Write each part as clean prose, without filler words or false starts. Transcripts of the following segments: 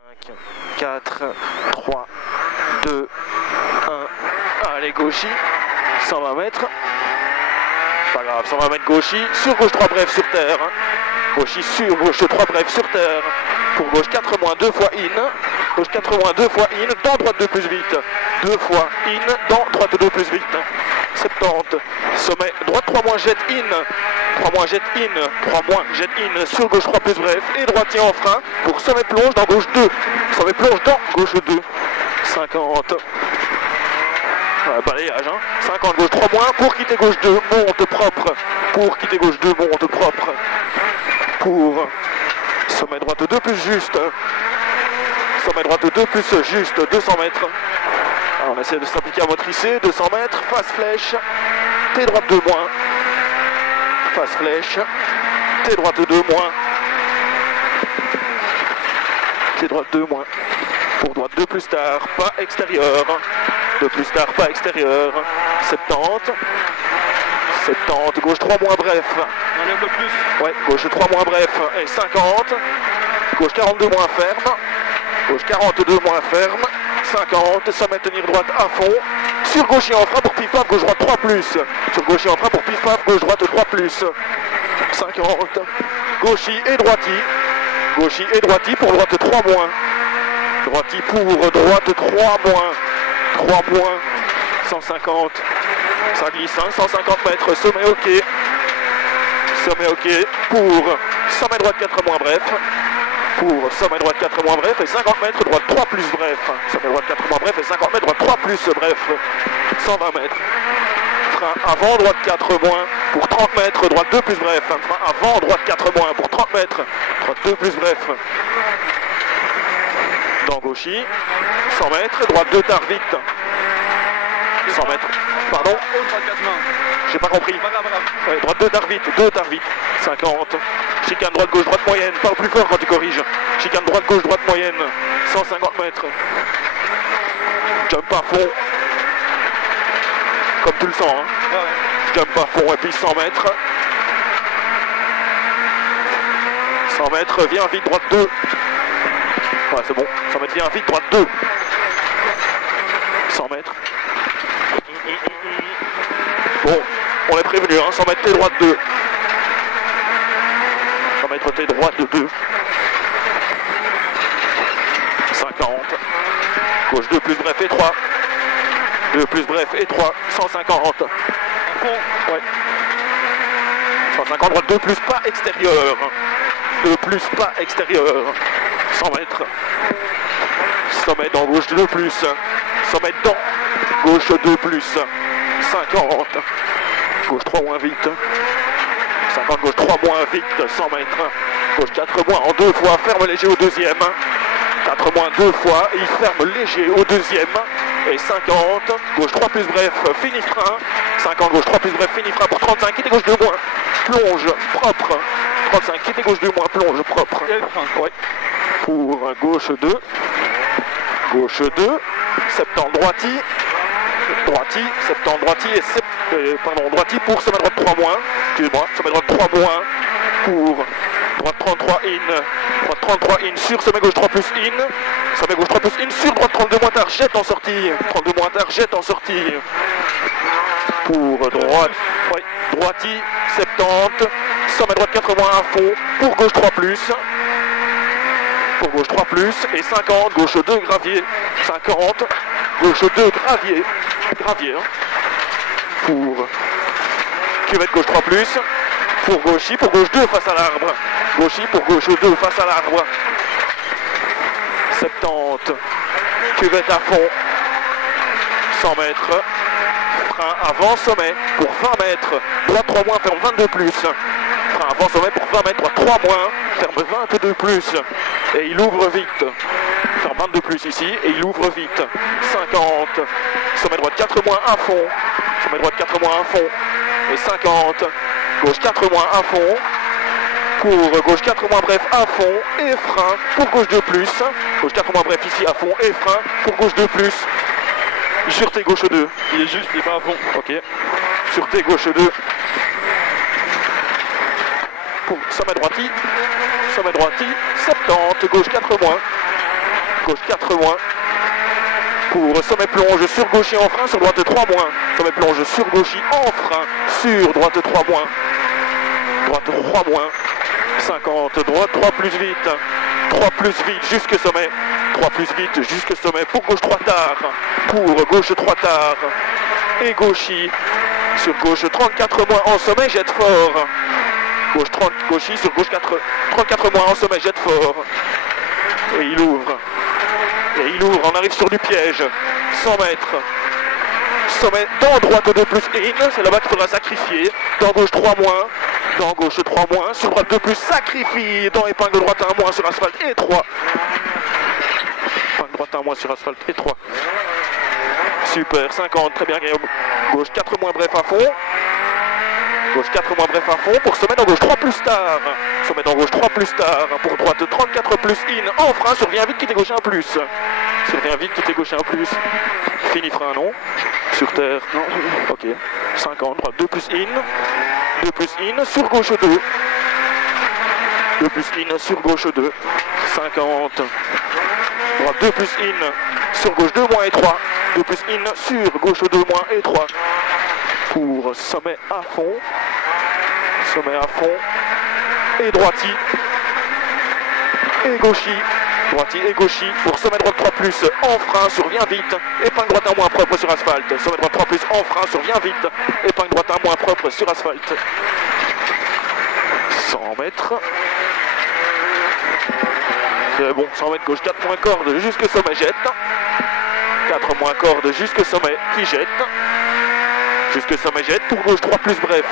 5, 4, 3, 2, 1. Allez, gauchis, 120 mètres. Pas grave, 120 mètres gauchis. Sur gauche 3 brefs sur terre. Gauchis sur gauche 3 brefs sur terre. Pour gauche 4 moins 2 fois in. Gauche 4 moins 2 fois in. Dans droite 2 plus vite. 2 fois in. Dans droite 2 plus vite. 70. Sommet droite 3 moins jet in. 3 moins jet in. 3 moins jet in. Sur gauche 3 plus bref. Et droitier en frein. Pour sommet plonge dans gauche 2. Sommet plonge dans gauche 2. 50. Balayage, hein. 50 gauche 3 moins pour quitter gauche 2, monte propre. Pour quitter gauche 2, monte propre. Pour sommet droite 2 plus juste. Sommet droite 2 plus juste, 200 mètres. Alors on essaie de s'appliquer à motricé, 200 mètres, face flèche. T droite 2 moins. Face flèche. T droite 2 moins. T droite 2 moins. Pour droite 2 plus tard, pas extérieur. 2 plus tard, pas extérieur. 70. 70, gauche 3 moins bref. Un peu plus. Ouais, gauche 3 moins bref. Et 50. Gauche 42 moins ferme. Gauche 42 moins ferme. 50. Sommet tenir droite à fond. Sur gauche et en frein pour pif paf, gauche droite 3 plus. Sur gauche et en frein pour pif paf, gauche droite 3 plus. 50. Gauchis et droiti. Gauchis et droiti pour droite 3 moins. Droiti pour droite 3 moins. 3 moins. 150. Ça glisse, hein, 150 mètres. Sommet ok. Sommet ok. Pour sommet droite 4 moins bref. Pour sommet droite 4 moins bref. Et 50 mètres droite 3 plus bref. Sommet droite 4 moins bref. Et 50 mètres droite 3 plus bref. 120 mètres. Frein avant droite 4 moins. Pour 30 mètres droite 2 plus bref. Frein avant droite 4 moins. Pour 30 mètres droite 2 plus bref. Dans gauchis. 100 mètres. Droite 2 tard vite. 100 mètres. Pardon. J'ai pas compris. Ouais, droite 2 tard vite. 2 tard vite. 50. Chicane droite gauche droite moyenne. Parle plus fort quand tu corriges. Chicane droite gauche droite moyenne. 150 mètres. Jump à fond. Comme tu le sens. Hein. Ouais. Jump à fond et puis 100 mètres. 100 mètres. Viens vite droite 2. Ouais, c'est bon. 100 mètres. Viens vite droite 2. 100 mètres. Bon, on est prévenu, hein, 100 mètres T droite 2. 100 mètres T droite de 2. 50. Gauche 2 plus bref et 3. 2 plus bref et 3. 150. Ouais. 150 droite 2 plus pas extérieur. 2 plus pas extérieur. 100 mètres. 100 mètres dans gauche 2 plus. 100 mètres dans gauche 2 plus. 50. Gauche 3 moins vite. 50 gauche 3 moins vite. 100 mètres. Gauche 4 moins en 2 fois. Ferme léger au deuxième. 4 moins 2 fois. Et il ferme léger au deuxième. Et 50. Gauche 3 plus bref. Fini frein. 50 gauche 3 plus bref. Fini frein pour 35. Quitte gauche 2 moins. Plonge propre. 35. Quitte gauche 2 moins. Plonge propre. Ouais. Pour gauche 2. Gauche 2. 70 droiti. Droiti, 70 droiti et droiti pour sommet droite 3 moins. Excusez-moi, sommet droite 3 moins pour droite 33 in. Droite 33 in sur sommet gauche 3 plus in. Sommet gauche 3 plus in sur droite 32 moins tard, jette en sortie. 32 moins tard, jette en sortie. Pour droite, oui, droiti, 70. Sommet droite 4 moins à fond. Pour gauche 3 plus. Pour gauche 3 plus et 50, gauche 2 gravier. 50, gauche 2 gravier. Gravier, hein. Pour cuvette gauche 3 plus. Pour gauchis, pour gauche 2 face à l'arbre. Gauchis pour gauche 2 face à l'arbre. 70. Cuvette à fond. 100 mètres. Frein avant sommet pour 20 mètres. Droite 3 moins, ferme 22 plus. Frein avant sommet pour 20 mètres. Droite 3 moins, ferme 22 plus. Et il ouvre vite. Ferme 22 plus ici. Et il ouvre vite. 50. Sommet droite 4 moins à fond. Sommet droite 4 moins à fond. Et 50. Gauche 4 moins à fond. Pour gauche 4 moins bref à fond. Et frein pour gauche 2 plus. Gauche 4 moins bref ici à fond. Et frein pour gauche 2 plus. Sûreté gauche 2. Il est juste, il est pas à fond. Ok. Sûreté gauche 2. Pour sommet droiti. Sommet droiti. 70. Gauche 4 moins. gauche 4 moins. Pour sommet plonge sur gauchis en frein, sur droite 3 moins. Sommet plonge sur gauchis en frein, sur droite 3 moins. Droite 3 moins. 50, droite 3 plus vite. 3 plus vite jusque sommet. 3 plus vite jusque sommet pour gauche 3 tard. Pour gauche 3 tard. Et gauchis. Sur gauche 34 moins en sommet, jette fort. Gauche 30, gauchis sur gauche 34 moins en sommet, jette fort. Et il ouvre. Et il ouvre, on arrive sur du piège. 100 mètres. Sommet dans droite 2 plus in, c'est là-bas qu'il faudra sacrifier. Dans gauche 3 moins. Dans gauche 3 moins. Sur droite 2 plus, sacrifie. Dans épingle droite 1 moins sur asphalte et 3. Épingle droite 1 moins sur asphalte et 3. Super, 50, très bien Guillaume. Gauche 4 moins bref à fond. Gauche 4 moins bref à fond pour sommet dans gauche 3 plus tard. Sommet dans gauche 3 plus tard. Pour droite 34 plus in. En frein, survient vite quitter gauche 1 plus. Survient vite quitter gauche 1 plus. Fini frein, non. Sur terre, non. Ok. 50, droite 2 plus in. 2 plus in sur gauche 2. 2 plus in sur gauche 2. 50. Droite 2 plus in sur gauche 2 moins et 3. 2 plus in sur gauche 2 moins et 3. Pour sommet à fond. Sommet à fond. Et droiti. Et gauchi. Droiti et gauchi. Pour sommet droite 3 plus en frein, survient vite. Épingle droite 1 moins propre sur asphalte. Sommet droite 3 plus en frein, survient vite. Épingle droite 1 moins propre sur asphalte. 100 mètres. C'est bon, 100 mètres gauche 4 moins corde jusque sommet jette. 4 moins corde jusque sommet qui jette. Jusque sommet jette pour gauche 3 plus bref.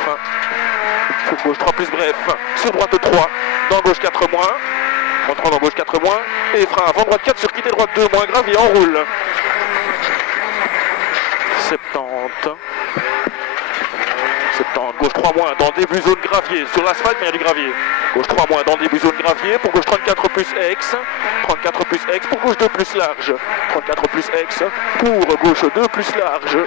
Pour gauche 3 plus bref. Sur droite 3. Dans gauche 4 moins. Rentrant dans gauche 4 moins. Et frein avant droite 4 sur quitter droite 2 moins grave et enroule. 70. 70. Gauche 3 moins dans début zone gravier. Sur l'asphalte mais il y a du gravier. Gauche 3 moins dans début zone gravier. Pour gauche 34 plus X. 34 plus X pour gauche 2 plus large. 34 plus X pour gauche 2 plus large.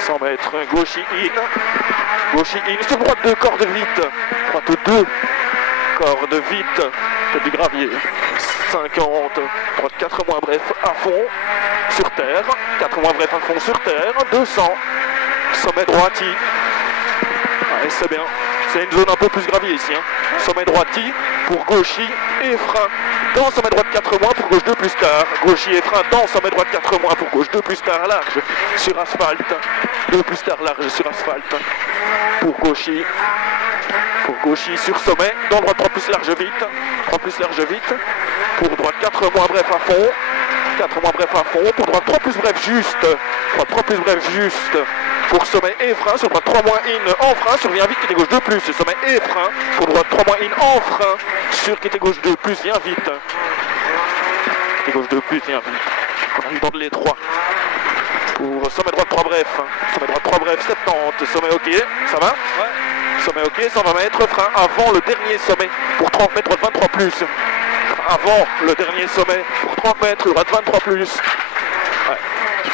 100 mètres, gauche in. Gauche in sur droite 2, corde vite. Droite 2, corde vite. C'est du gravier. 50, droite 4 moins bref à fond. Sur terre. 4 moins bref à fond sur terre. 200. Sommet droiti. Ouais, c'est bien. C'est une zone un peu plus gravier ici. Hein. Sommet droiti pour gauchi et frein. Dans sommet droite 4 moins pour gauche 2 plus tard. Gauchi et frein dans sommet droite 4 moins pour gauche 2 plus tard large sur asphalte. 2 plus tard large sur asphalte. Pour gauchi. Pour gauchi sur sommet. Dans droite 3 plus large vite. 3 plus large vite. Pour droite 4 moins bref à fond. 4 moins bref à fond. Pour droite 3 plus bref juste. Droite 3 plus bref juste. Pour sommet et frein, sur droite 3 moins in en frein, survient vite quitter gauche 2 plus, sommet et frein, pour droite 3 moins in en frein, sur quitter gauche 2 plus, vient vite. Quitter gauche 2 plus, vient vite. On arrive dans de l'étroit. Pour sommet droite 3 bref, sommet droite 3 bref, 70, sommet ok, ça va? Ouais. Sommet ok, 120 mètres, frein avant le dernier sommet, pour 30 mètres, droite 23 plus. Avant le dernier sommet, pour 30 mètres, droite 23 plus. Ouais,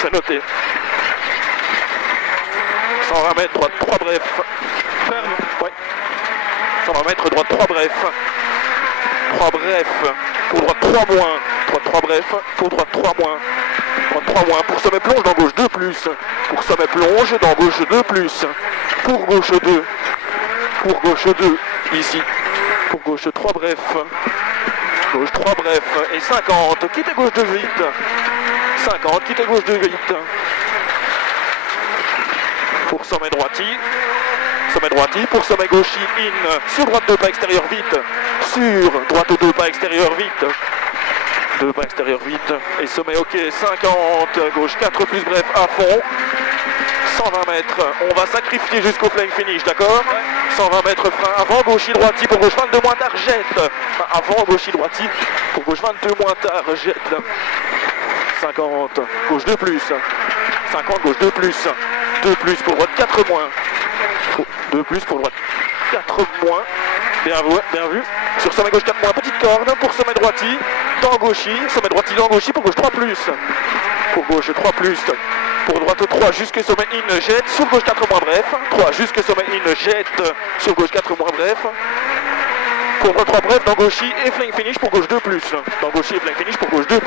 c'est noté. 120 mètres, droite 3 bref. Ferme. Ouais. 120 mètres, droite 3 bref. 3 bref. Pour droite 3 moins. Droite 3 bref. Pour droite 3 moins. Droite 3 moins. Pour sommet plonge dans gauche 2 plus. Pour sommet plonge dans gauche 2 plus. Pour gauche 2. Pour gauche 2. Ici. Pour gauche 3 bref. Gauche 3 bref. Et 50. Quittez gauche 2 vite. 50. Quittez gauche 2 vite. Pour sommet droiti. Sommet droiti. Pour sommet gauchi in. Sur droite 2 pas extérieur vite. Sur droite 2 pas extérieur vite. 2 pas extérieur vite. Et sommet ok. 50. Gauche 4 plus bref à fond. 120 mètres. On va sacrifier jusqu'au flying finish, d'accord? 120 mètres frein avant gauchi droiti. Pour gauche 22 moins tard jette. Avant gauchi droiti. Pour gauche 22 moins tard jette. 50. Gauche 2 plus. 50. Gauche 2 plus. 2 plus pour droite 4 moins. 2 plus pour droite 4 moins. Bien vu. Sur sommet gauche 4 moins, petite corde. Pour sommet droiti, dans gauchi. Sommet droiti dans gauchi pour gauche 3 plus. Pour gauche 3 plus. Pour droite 3 jusque sommet in jette. Sur gauche 4 moins bref. 3 jusque sommet in jette. Sur gauche 4 moins bref. Contre 3 bref dans gauchy et flank finish pour gauche 2+. Dans gauchy et flank finish pour gauche 2+.